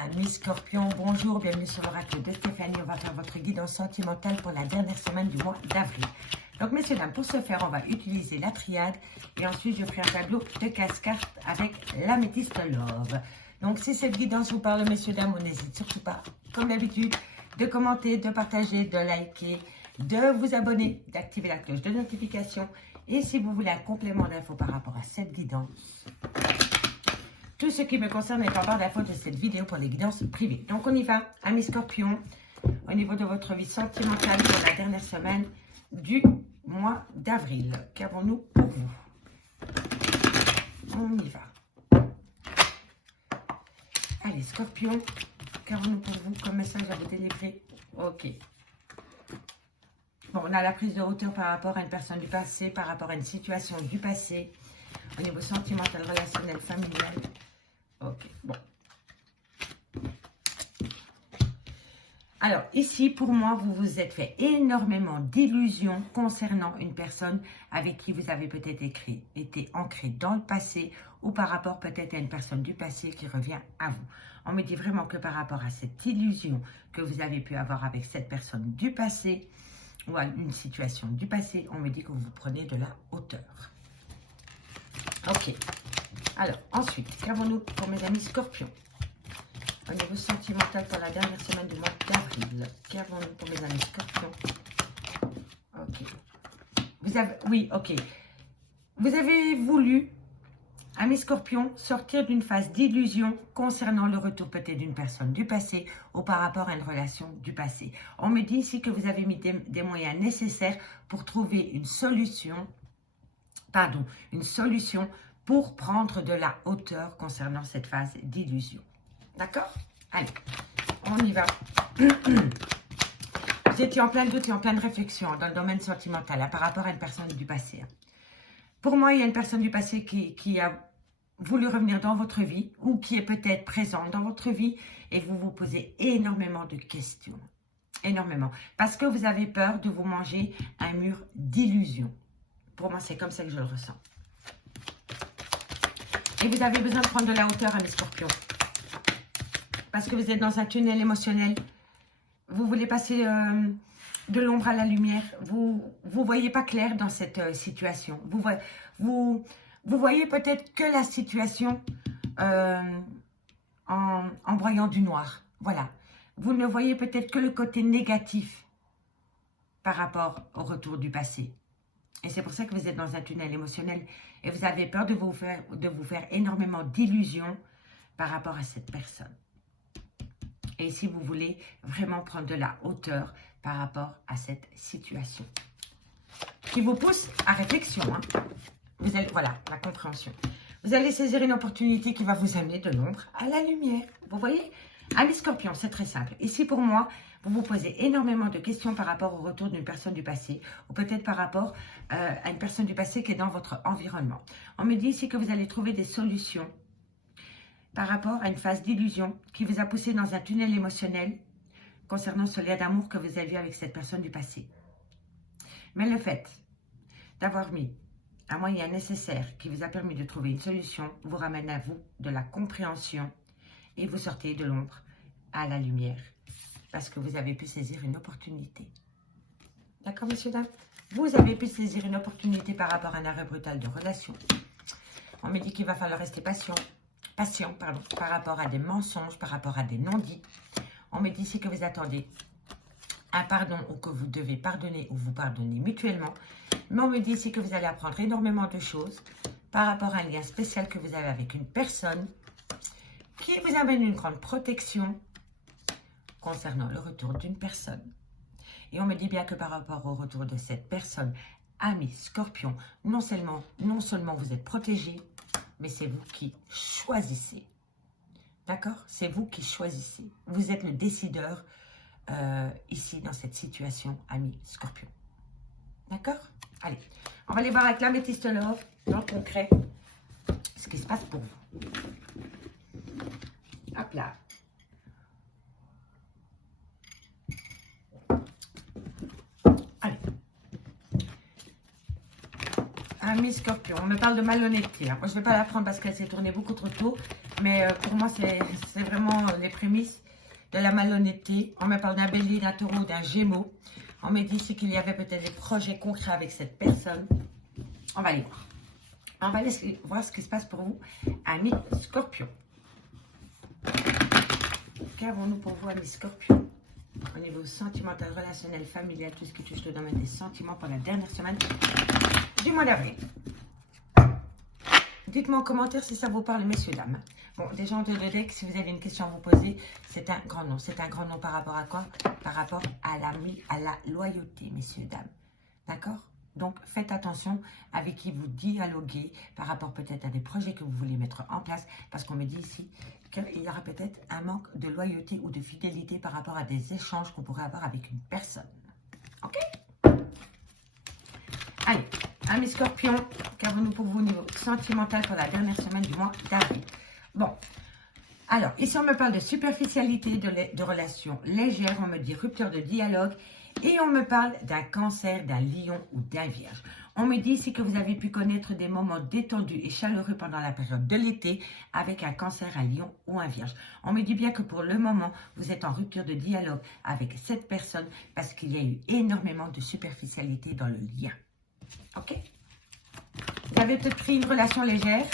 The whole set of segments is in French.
Amis Scorpion, bonjour, bienvenue sur l'oracle de Stéphanie. On va faire votre guidance sentimentale pour la dernière semaine du mois d'avril. Donc, messieurs, dames, pour ce faire, on va utiliser la triade et ensuite je ferai un tableau de 15 cartes avec l'améthyste love. Donc, si cette guidance vous parle, messieurs, dames, on n'hésite surtout pas, comme d'habitude, de commenter, de partager, de liker, de vous abonner, d'activer la cloche de notification. Et si vous voulez un complément d'infos par rapport à cette guidance, tout ce qui me concerne est en barre d'infos de cette vidéo pour les guidances privées. Donc, on y va, amis Scorpion, au niveau de votre vie sentimentale pour la dernière semaine du mois d'avril. Qu'avons-nous pour vous? On y va. Allez, Scorpion, qu'avons-nous pour vous comme message à vous délivrer? Ok. Bon, on a la prise de hauteur par rapport à une personne du passé, par rapport à une situation du passé, au niveau sentimental, relationnel, familial. Ok, bon. Alors, ici, pour moi, vous vous êtes fait énormément d'illusions concernant une personne avec qui vous avez peut-être été ancré dans le passé ou par rapport peut-être à une personne du passé qui revient à vous. On me dit vraiment que par rapport à cette illusion que vous avez pu avoir avec cette personne du passé ou à une situation du passé, on me dit que vous prenez de la hauteur. Ok. Alors, ensuite, qu'avons-nous pour mes amis Scorpions? Au niveau sentimental pour la dernière semaine du mois d'avril. Qu'avons-nous pour mes amis Scorpions? Ok. Oui, ok. Vous avez voulu, amis Scorpions, sortir d'une phase d'illusion concernant le retour peut-être d'une personne du passé ou par rapport à une relation du passé. On me dit ici que vous avez mis des moyens nécessaires pour trouver une solution, pour prendre de la hauteur concernant cette phase d'illusion. D'accord? Allez, on y va. Vous étiez en plein doute et en pleine réflexion dans le domaine sentimental par rapport à une personne du passé. Pour moi, il y a une personne du passé qui a voulu revenir dans votre vie ou qui est peut-être présente dans votre vie et vous vous posez énormément de questions. Énormément. Parce que vous avez peur de vous manger un mur d'illusion. Pour moi, c'est comme ça que je le ressens. Et vous avez besoin de prendre de la hauteur, mes Scorpions. Parce que vous êtes dans un tunnel émotionnel. Vous voulez passer de l'ombre à la lumière. Vous ne voyez pas clair dans cette situation. Vous voyez peut-être que la situation en broyant du noir. Voilà. Vous ne voyez peut-être que le côté négatif par rapport au retour du passé. Et c'est pour ça que vous êtes dans un tunnel émotionnel et vous avez peur de vous faire énormément d'illusions par rapport à cette personne. Et si vous voulez vraiment prendre de la hauteur par rapport à cette situation. Qui vous pousse à réflexion. Hein. Voilà, la compréhension. Vous allez saisir une opportunité qui va vous amener de l'ombre à la lumière. Vous voyez? Amis Scorpions, c'est très simple. Ici, pour moi, vous vous posez énormément de questions par rapport au retour d'une personne du passé ou peut-être par rapport à une personne du passé qui est dans votre environnement. On me dit ici que vous allez trouver des solutions par rapport à une phase d'illusion qui vous a poussé dans un tunnel émotionnel concernant ce lien d'amour que vous avez eu avec cette personne du passé. Mais le fait d'avoir mis un moyen nécessaire qui vous a permis de trouver une solution vous ramène à vous de la compréhension et vous sortez de l'ombre à la lumière parce que vous avez pu saisir une opportunité. D'accord, messieurs, dames? Vous avez pu saisir une opportunité par rapport à un arrêt brutal de relation. On me dit qu'il va falloir rester patient, par rapport à des mensonges, par rapport à des non-dits. On me dit ici que vous attendez un pardon ou que vous devez pardonner ou vous pardonner mutuellement. Mais on me dit ici que vous allez apprendre énormément de choses par rapport à un lien spécial que vous avez avec une personne qui vous amène une grande protection concernant le retour d'une personne. Et on me dit bien que par rapport au retour de cette personne, amis Scorpion, non seulement vous êtes protégés, mais c'est vous qui choisissez. D'accord? C'est vous qui choisissez. Vous êtes le décideur ici dans cette situation, amis Scorpion. D'accord? Allez, on va aller voir avec l'améthyste love, dans le concret, ce qui se passe pour vous. Hop là. Allez. Amis Scorpion, on me parle de malhonnêteté. Moi, je ne vais pas la prendre parce qu'elle s'est tournée beaucoup trop tôt. Mais pour moi, c'est vraiment les prémices de la malhonnêteté. On me parle d'un bélier, d'un taureau, d'un gémeaux. On me dit ici qu'il y avait peut-être des projets concrets avec cette personne. On va aller voir. On va aller voir ce qui se passe pour vous, amis Scorpion. Qu'avons-nous pour vous, amis Scorpion? Au niveau sentimental, relationnel, familial, tout ce qui touche le domaine des sentiments pour la dernière semaine du mois d'avril. Dites-moi en commentaire si ça vous parle, messieurs, dames. Bon, déjà, en deux de deck, si vous avez une question à vous poser, c'est un grand nom. C'est un grand nom par rapport à quoi? Par rapport à la loyauté, messieurs, dames. D'accord? Donc, faites attention avec qui vous dialoguez par rapport peut-être à des projets que vous voulez mettre en place. Parce qu'on me dit ici qu'il y aura peut-être un manque de loyauté ou de fidélité par rapport à des échanges qu'on pourrait avoir avec une personne. Ok? Allez, amis Scorpion, qu'avons-nous pour vous au niveau sentimental pour la dernière semaine du mois d'avril? Bon, alors, ici on me parle de superficialité, de relations légères, on me dit rupture de dialogue et on me parle d'un cancer, d'un lion ou d'un vierge. On me dit ici que vous avez pu connaître des moments détendus et chaleureux pendant la période de l'été avec un cancer, un lion ou un vierge. On me dit bien que pour le moment, vous êtes en rupture de dialogue avec cette personne parce qu'il y a eu énormément de superficialité dans le lien. Ok? Vous avez peut-être pris une relation légère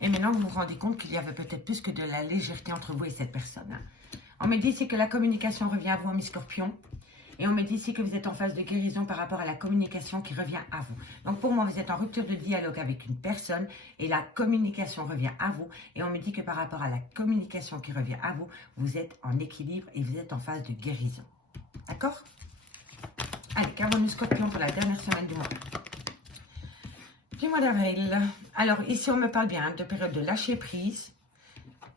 et maintenant vous vous rendez compte qu'il y avait peut-être plus que de la légèreté entre vous et cette personne. Hein. On me dit ici que la communication revient à vous, amis Scorpion. Et on me dit ici que vous êtes en phase de guérison par rapport à la communication qui revient à vous. Donc pour moi, vous êtes en rupture de dialogue avec une personne et la communication revient à vous. Et on me dit que par rapport à la communication qui revient à vous, vous êtes en équilibre et vous êtes en phase de guérison. D'accord? Allez, qu'avons-nous Scorpion pour la dernière semaine du mois? Du mois d'avril. Alors ici, on me parle bien de période de lâcher prise,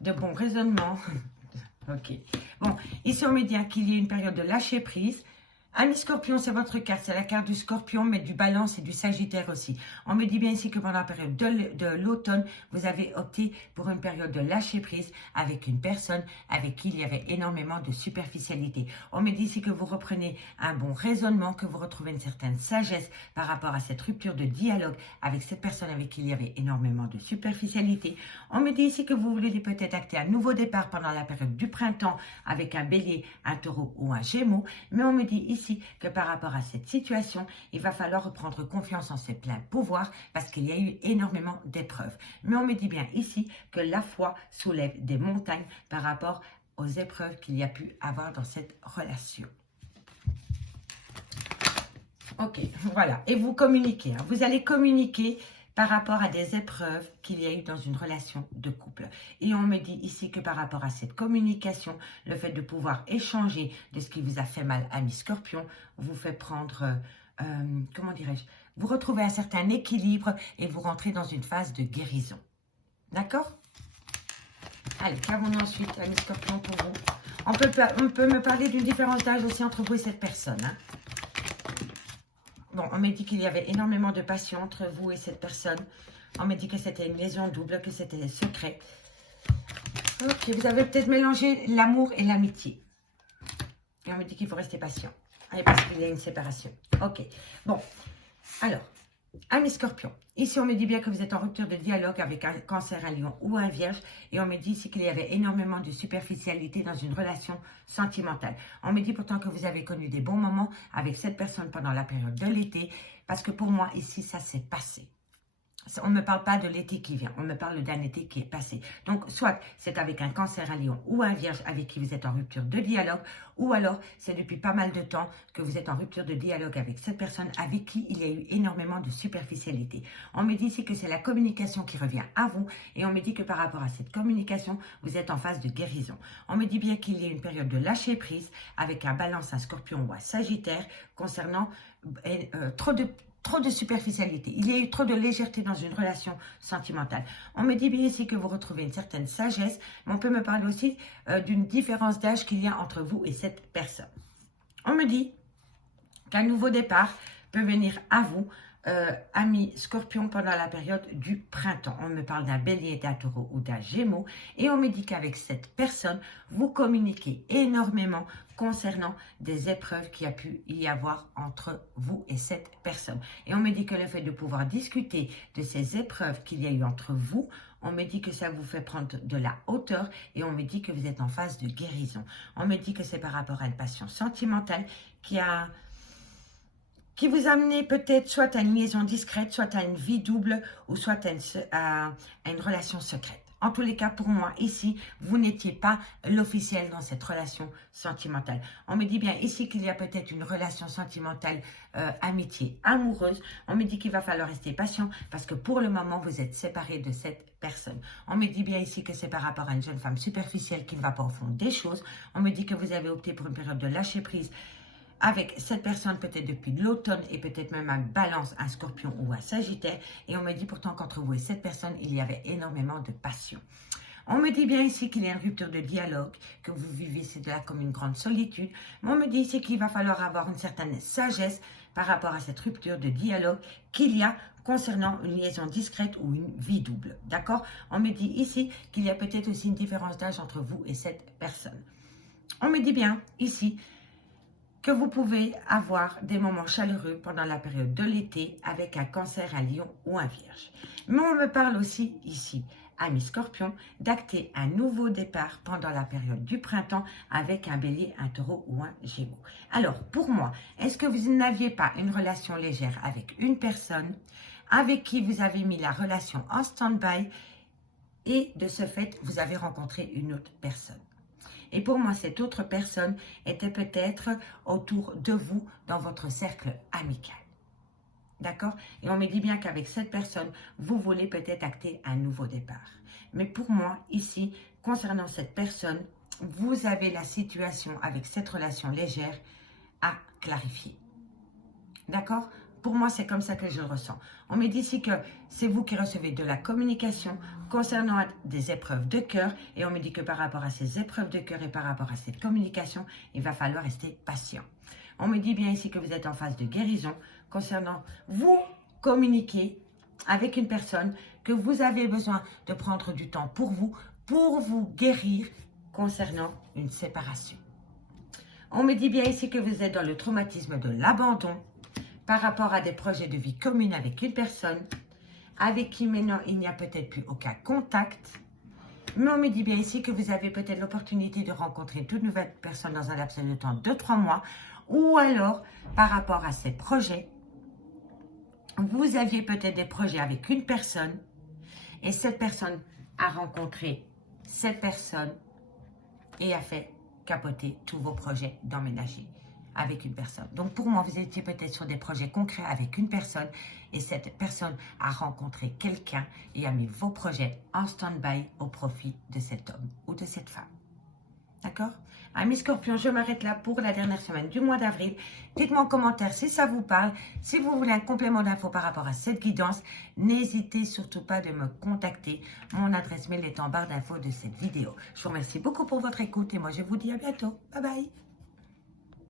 de bon raisonnement. Ok. Bon, ici on me dit qu'il y a une période de lâcher prise. Amis Scorpion, c'est votre carte. C'est la carte du Scorpion, mais du Balance et du Sagittaire aussi. On me dit bien ici que pendant la période de l'automne, vous avez opté pour une période de lâcher prise avec une personne avec qui il y avait énormément de superficialité. On me dit ici que vous reprenez un bon raisonnement, que vous retrouvez une certaine sagesse par rapport à cette rupture de dialogue avec cette personne avec qui il y avait énormément de superficialité. On me dit ici que vous voulez peut-être acter un nouveau départ pendant la période du printemps avec un bélier, un taureau ou un gémeaux. Mais on me dit ici que par rapport à cette situation, il va falloir reprendre confiance en ses pleins pouvoirs parce qu'il y a eu énormément d'épreuves. Mais on me dit bien ici que la foi soulève des montagnes par rapport aux épreuves qu'il y a pu avoir dans cette relation. Ok, voilà. Et vous communiquez. Hein. Vous allez communiquer par rapport à des épreuves qu'il y a eu dans une relation de couple. Et on me dit ici que par rapport à cette communication, le fait de pouvoir échanger de ce qui vous a fait mal, amis Scorpion, vous fait prendre, comment dirais-je, vous retrouvez un certain équilibre et vous rentrez dans une phase de guérison. D'accord? Allez, qu'avons-nous ensuite, amis Scorpion, pour vous? On peut me parler d'une différence d'âge aussi entre vous et cette personne, hein. Bon, on m'a dit qu'il y avait énormément de passion entre vous et cette personne. On m'a dit que c'était une liaison double, que c'était secret. Ok, vous avez peut-être mélangé l'amour et l'amitié. Et on me dit qu'il faut rester patient. Allez, parce qu'il y a une séparation. Ok, bon. Alors, amis Scorpion, ici on me dit bien que vous êtes en rupture de dialogue avec un cancer, un lion ou un vierge. Et on me dit ici qu'il y avait énormément de superficialité dans une relation sentimentale. On me dit pourtant que vous avez connu des bons moments avec cette personne pendant la période de l'été. Parce que pour moi, ici, ça s'est passé. On ne me parle pas de l'été qui vient, on me parle d'un été qui est passé. Donc, soit c'est avec un cancer, un lion ou un vierge avec qui vous êtes en rupture de dialogue, ou alors c'est depuis pas mal de temps que vous êtes en rupture de dialogue avec cette personne avec qui il y a eu énormément de superficialité. On me dit ici que c'est la communication qui revient à vous, et on me dit que par rapport à cette communication, vous êtes en phase de guérison. On me dit bien qu'il y a une période de lâcher prise avec un Balance, un Scorpion ou un Sagittaire concernant trop de superficialité. Il y a eu trop de légèreté dans une relation sentimentale. On me dit bien ici que vous retrouvez une certaine sagesse, mais on peut me parler aussi d'une différence d'âge qu'il y a entre vous et cette personne. On me dit qu'un nouveau départ peut venir à vous amis Scorpion, pendant la période du printemps. On me parle d'un bélier, d'un taureau ou d'un gémeau. Et on me dit qu'avec cette personne, vous communiquez énormément concernant des épreuves qu'il y a pu y avoir entre vous et cette personne. Et on me dit que le fait de pouvoir discuter de ces épreuves qu'il y a eu entre vous, on me dit que ça vous fait prendre de la hauteur et on me dit que vous êtes en phase de guérison. On me dit que c'est par rapport à une passion sentimentale qui vous amenez peut-être soit à une liaison discrète, soit à une vie double ou soit à une relation secrète. En tous les cas, pour moi, ici, vous n'étiez pas l'officiel dans cette relation sentimentale. On me dit bien ici qu'il y a peut-être une relation sentimentale, amitié, amoureuse. On me dit qu'il va falloir rester patient parce que pour le moment, vous êtes séparés de cette personne. On me dit bien ici que c'est par rapport à une jeune femme superficielle qui ne va pas au fond des choses. On me dit que vous avez opté pour une période de lâcher prise avec cette personne peut-être depuis l'automne et peut-être même un balance, un scorpion ou un sagittaire. Et on me dit pourtant qu'entre vous et cette personne, il y avait énormément de passion. On me dit bien ici qu'il y a une rupture de dialogue, que vous vivez là comme une grande solitude. Mais on me dit ici qu'il va falloir avoir une certaine sagesse par rapport à cette rupture de dialogue qu'il y a concernant une liaison discrète ou une vie double. D'accord? On me dit ici qu'il y a peut-être aussi une différence d'âge entre vous et cette personne. On me dit bien ici que vous pouvez avoir des moments chaleureux pendant la période de l'été avec un cancer, un lion ou un vierge. Mais on me parle aussi ici, amis Scorpion, d'acter un nouveau départ pendant la période du printemps avec un bélier, un taureau ou un gémeaux. Alors, pour moi, est-ce que vous n'aviez pas une relation légère avec une personne avec qui vous avez mis la relation en stand-by et de ce fait, vous avez rencontré une autre personne? Et pour moi, cette autre personne était peut-être autour de vous dans votre cercle amical. D'accord? Et on me dit bien qu'avec cette personne, vous voulez peut-être acter un nouveau départ. Mais pour moi, ici, concernant cette personne, vous avez la situation avec cette relation légère à clarifier. D'accord? Pour moi, c'est comme ça que je le ressens. On me dit ici que c'est vous qui recevez de la communication concernant des épreuves de cœur. Et on me dit que par rapport à ces épreuves de cœur et par rapport à cette communication, il va falloir rester patient. On me dit bien ici que vous êtes en phase de guérison concernant vous communiquer avec une personne que vous avez besoin de prendre du temps pour vous guérir concernant une séparation. On me dit bien ici que vous êtes dans le traumatisme de l'abandon par rapport à des projets de vie commune avec une personne avec qui maintenant il n'y a peut-être plus aucun contact. Mais on me dit bien ici que vous avez peut-être l'opportunité de rencontrer une toute nouvelle personne dans un laps de temps de 2-3 mois. Ou alors, par rapport à ces projets, vous aviez peut-être des projets avec une personne et cette personne a rencontré cette personne et a fait capoter tous vos projets d'emménager avec une personne. Donc pour moi, vous étiez peut-être sur des projets concrets avec une personne et cette personne a rencontré quelqu'un et a mis vos projets en stand-by au profit de cet homme ou de cette femme. D'accord? Amis Scorpion, je m'arrête là pour la dernière semaine du mois d'avril. Dites-moi en commentaire si ça vous parle. Si vous voulez un complément d'infos par rapport à cette guidance, n'hésitez surtout pas de me contacter. Mon adresse mail est en barre d'infos de cette vidéo. Je vous remercie beaucoup pour votre écoute et moi je vous dis à bientôt. Bye bye.